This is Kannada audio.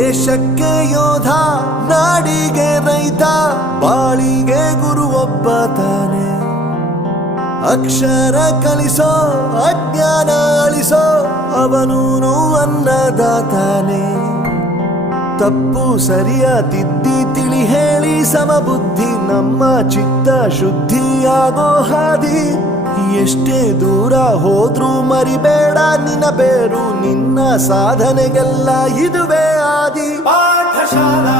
ದೇಶಕ್ಕೆ ಯೋಧ, ನಾಡಿಗೆ ರೈತ, ಬಾಳಿಗೆ ಗುರು ಒಬ್ಬ ತಾನೆ. ಅಕ್ಷರ ಕಲಿಸೋ, ಅಜ್ಞಾನ ಅಳಿಸೋ, ಅವನೂನು ಅನ್ನದಾತಾನೆ. ತಪ್ಪು ಸರಿಯ ತಿದ್ದಿ ತಿಳಿ ಹೇಳಿ ಸಮಬುದ್ಧಿ, ನಮ್ಮ ಚಿತ್ತ ಶುದ್ಧಿಯಾಗೋ ಹಾದಿ. ಎಷ್ಟೇ ದೂರ ಹೋದ್ರೂ ಮರಿಬೇಡ ನಿನ್ನ ಬೇರು, ನಿನ್ನ ಸಾಧನೆಗೆಲ್ಲ ಇದುವೇ ಆದಿ. ಪಾಠಶಾಲಾ